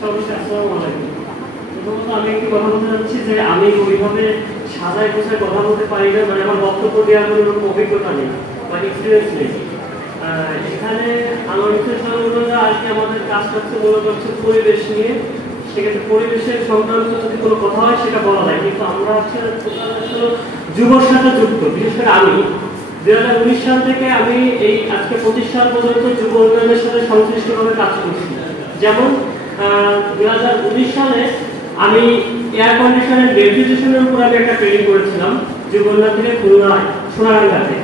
সবাইকে আসসালামু আলাইকুম। প্রথমত আমি একটু কথা বলতে চাচ্ছি যে আমি ওইভাবে সাজায় গোছায় কথা বলতে পারি না, মানে আমার বক্তব্য দেওয়ার কোনো অভিজ্ঞতা নেই বা এক্সপিরিয়েন্স নেই। এখানে আমার বিশেষজ্ঞরা আর কি আমাদের কাজ করছে মূলত হচ্ছে পরিবেশ নিয়ে। সেক্ষেত্রে পরিবেশের সংক্রান্ত যদি কোনো কথা হয় সেটা বলা যায়, কিন্তু আমরা হচ্ছে যুবর সাথে যুক্ত। বিশেষ করে আমি 2019 সাল থেকে আমি এই আজকে 25 সাল পর্যন্ত যুব উন্নয়নের সাথে সংশ্লিষ্টভাবে কাজ করছি। যেমন 2019 সালে আমি এয়ার কন্ডিশনের রেফ্রিজারেশনের উপর আমি একটা ট্রেনিং করেছিলাম যুব উন্নয়ন থেকে সোনারাঙ্গাতে।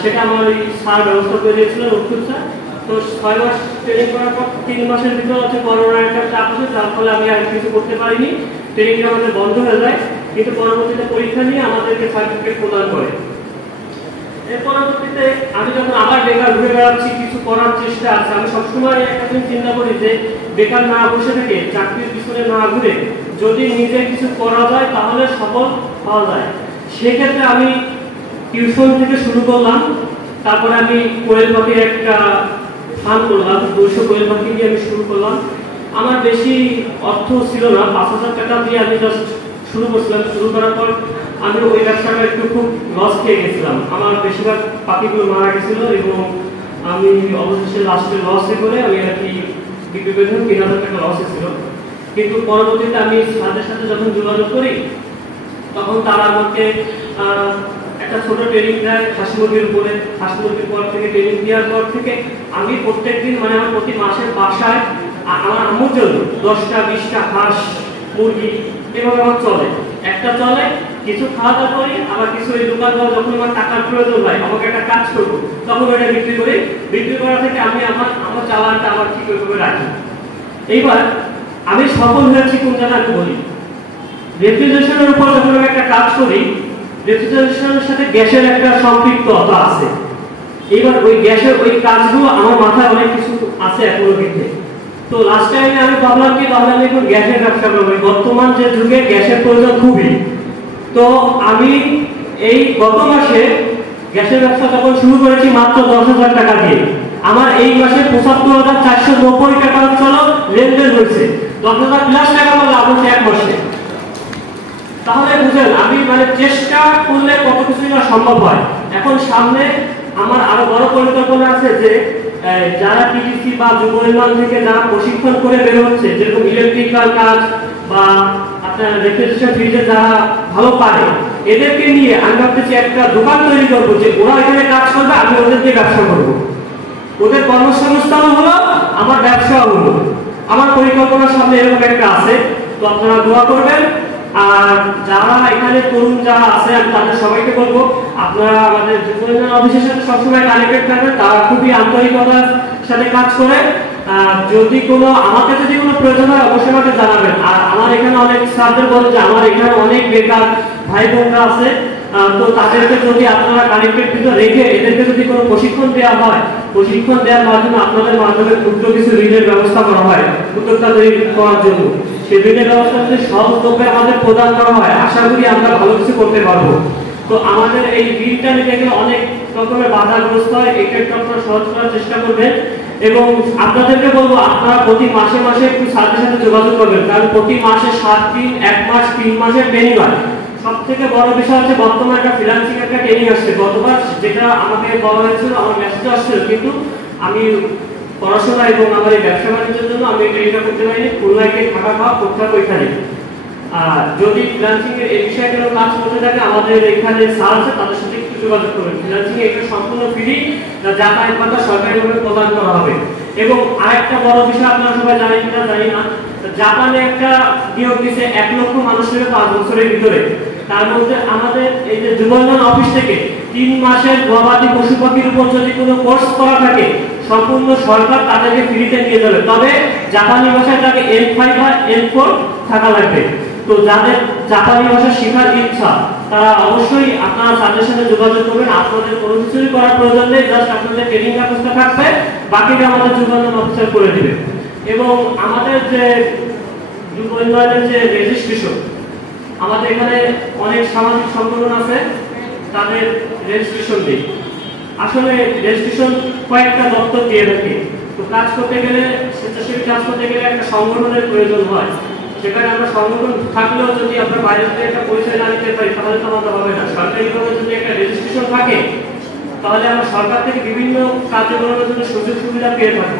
সেটা আমার এই স্যার ব্যবস্থা করে দিয়েছিল রক্ষুর স্যার। তো 6 মাস ট্রেনিং করার পর 3 মাসের ভিতরে হচ্ছে করোনার একটা চাপ আছে, যার ফলে আমি আর কিছু করতে পারিনি। ট্রেনিংটা আমাদের বন্ধ হয়ে যায়, কিন্তু পরবর্তীতে পরীক্ষা নিয়ে আমাদেরকে সার্টিফিকেট প্রদান করে। এর পরবর্তীতে আমি যখন আবার বেকার ঘুরে বেড়াচ্ছি, কিছু করার চেষ্টা আছে, আমি সবসময় একটা জিনিস চিন্তা করি যে বেকার না বসে থেকে চাকরির পিছনে না ঘুরে যদি নিজে কিছু করা যায় তাহলে সফল হওয়া যায়। সেক্ষেত্রে আমি টিউশন থেকে শুরু করলাম, তারপরে আমি কোয়েল পাখির একটা ফার্ম করলাম, 200 কোয়েল পাখি দিয়ে আমি শুরু করলাম। আমার বেশি অর্থ ছিল না, 5,000 টাকা দিয়ে আমি জাস্ট শুরু করছিলাম। শুরু করার পর আমি ওই ব্যবসাটা একটু খুব লস খেয়ে গেছিলাম, আমার বেশিরভাগ পাখিগুলো মারা গেছিল এবং আমি অবশেষে লাস্টে লসে করে আমি আর কি বিক্রি করেছিলাম, 3,000 টাকা লসে ছিল। কিন্তু পরবর্তীতে আমি সাথে সাথে যখন যোগাযোগ করি তখন তারা আমাকে একটা ছোট ট্রেনিং দেয় হাঁস মুরগির উপরে। হাঁস মুরগির পর থেকে ট্রেনিং দেওয়ার পর থেকে আমি প্রত্যেকদিন মানে আমার প্রতি মাসের বাসায় আমার আম্মুর জন্য 10টা 20টা হাঁস মুরগি এভাবে আমার চলে, একটা চলে, কিছু খাওয়া দাওয়া করি, আবার কিছু এই দোকান যখন আমার টাকার প্রয়োজন হয় আমাকে একটা কাজ করবো তখন ওটা বিক্রি করি। বিক্রি করা থেকে আমি আমার চালানটা আবার ঠিক ওইভাবে রাখি। এইবার আমি সফল হয়েছি কোন জায়গায় আমি বলি, রেফ্রিজারেশনের উপর যখন আমি একটা কাজ করি, রেফ্রিজারেশনের সাথে গ্যাসের একটা সম্পৃক্ততা আছে। এইবার ওই গ্যাসের ওই কাজগুলো আমার মাথায় অনেক কিছু আছে এখনো কিন্তু। তো লাস্ট টাইমে আমি ভাবলাম কি তাহলে আমি এখন গ্যাসের ব্যবসা করবো, বর্তমান যে যুগে গ্যাসের প্রয়োজন খুবই। তো আমি এই গত মাসে গ্যাসের ব্যবসা যখন শুরু করেছি মাত্র 10,000 টাকা দিয়ে, আমার এই মাসে 75,490 টাকা চলো লেনদেন হয়েছে। 10,000 প্লাস টাকা আমার লাভ হচ্ছে এক মাসে। তাহলে বুঝেন আমি মানে চেষ্টা করলে কত কিছুই না সম্ভব হয়। এখন সামনে আমার আরো বড় পরিকল্পনা আছে যে যারা টিটিসি বা যুব উন্নয়ন থেকে যারা প্রশিক্ষণ করে বের হচ্ছে, যেরকম ইলেকট্রিক্যাল কাজ বা আপনার রেফ্রিজারেশন ফ্রিজে যারা ভালো পারে, এদেরকে নিয়ে আমি ভাবতেছি একটা দোকান তৈরি করবো, যে ওরা এখানে কাজ করবে, আমি ওদের দিয়ে ব্যবসা করবো। ওদের কর্মসংস্থানও হলো, আমার ব্যবসাও হলো। আমার পরিকল্পনার সামনে এরকম একটা আছে, তো আপনারা দোয়া করবেন। আর যারা এখানে তরুণ যারা আছে আমি তাদের সবাইকে বলবো আপনারা আমাদের যুব উন্নয়ন অফিসের সাথে সবসময় কানেক্টেড থাকবেন। তারা খুবই আন্তরিকতার সাথে কাজ করে। যদি আমাকে যদি কোনো প্রয়োজন হয় অবশ্যই আমাকে জানাবেন। আর আমার এখানে অনেক স্যারদের বলে যে আমার এখানে অনেক বেকার ভাই বোনরা আছে, তো তাদেরকে যদি আপনারা কানেক্টেড ভিতরে রেখে এদেরকে যদি কোনো প্রশিক্ষণ দেওয়া হয়, প্রশিক্ষণ দেওয়ার মাধ্যমে আপনাদের মাধ্যমে ক্ষুদ্র কিছু ঋণের ব্যবস্থা করা হয় উদ্যোক্তা তৈরি করার জন্য, সেই ঋণের ব্যবস্থা যদি সহজ উদ্যোগে আমাদের প্রদান করা হয়, আশা করি আমরা ভালো কিছু করতে পারবো। তো আমাদের এই ঋণটা নিতে গেলে অনেক রকমের বাধাগ্রস্ত হয়, এটা একটু আপনারা সহজ করার চেষ্টা করবেন। এবং আপনাদেরকে বলবো আপনারা প্রতি মাসে মাসে একটু স্যারদের সাথে যোগাযোগ করবেন, কারণ প্রতি মাসে 7 দিন 1 মাস 3 মাসের ট্রেনিং হয়। সব থেকে বড় বিষয় হচ্ছে বর্তমানে একটা ফ্রিল্যান্সিং একটা ট্রেনিং আসছে। গতবার যেটা আমাকে বলা হয়েছিল, আমার মেসেজ আসছিল, কিন্তু আমি পড়াশোনা এবং আমার এই ব্যবসা বাণিজ্যের জন্য আমি ট্রেনিংটা করতে পারিনি। খুলনায় থাকা খাওয়া করতে হবে ওইখানে। আর যদি ফ্রিল্যান্সিং এর এই বিষয়ে কোনো কাজ করতে থাকে আমাদের এখানে স্যার আছে, তাদের সাথে একটু যোগাযোগ করবেন। ফ্রিল্যান্সিং এটা সম্পূর্ণ ফ্রি, যাতায়াত ভাতা সরকারিভাবে প্রদান করা হবে। এবং আরেকটা বড় বিষয় আপনারা সবাই জানেন কিনা জানি না, জাপানে একটা নিয়োগ দিচ্ছে 1 লক্ষ মানুষের 5 বছরের ভিতরে। তার মধ্যে আমাদের এই যে যুব উন্নয়ন অফিস থেকে 3 মাসের গবাদি পশু পাখির উপর যদি কোনো কোর্স করা থাকে সম্পূর্ণ সরকার তাদেরকে ফ্রিতে নিয়ে যাবে, তবে জাপানি ভাষায় তাকে L5 বা L4 থাকা লাগবে। তো যাদের জাপানি ভাষা শেখার ইচ্ছা তারা অবশ্যই আপনারা তাদের সাথে যোগাযোগ করবেন। আপনাদের কোনো কিছুই করার প্রয়োজন নেই, জাস্ট আপনাদের ট্রেনিং ব্যবস্থা থাকবে, বাকিটা আমাদের যুব উন্নয়ন অফিসার করে দিবে। এবং আমাদের যে যুব উন্নয়নের যে রেজিস্ট্রেশন, আমাদের এখানে অনেক সামাজিক সংগঠন আছে, তাদের রেজিস্ট্রেশন দিই। আসলে রেজিস্ট্রেশন কয়েকটা দপ্তর দিয়ে থাকে, তো কাজ করতে গেলে স্বেচ্ছাসেবী কাজ করতে গেলে একটা সংগঠনের প্রয়োজন হয়। সেখানে আমরা সংগঠন থাকলেও যদি আমরা বাইরে থেকে একটা পরিচয় না নিতে পারি তাহলে তো আমাদের হবে না। সরকারিভাবে যদি একটা রেজিস্ট্রেশন থাকে তাহলে আমরা সরকার থেকে বিভিন্ন কার্যক্রমের জন্য সুযোগ সুবিধা পেয়ে থাকবো।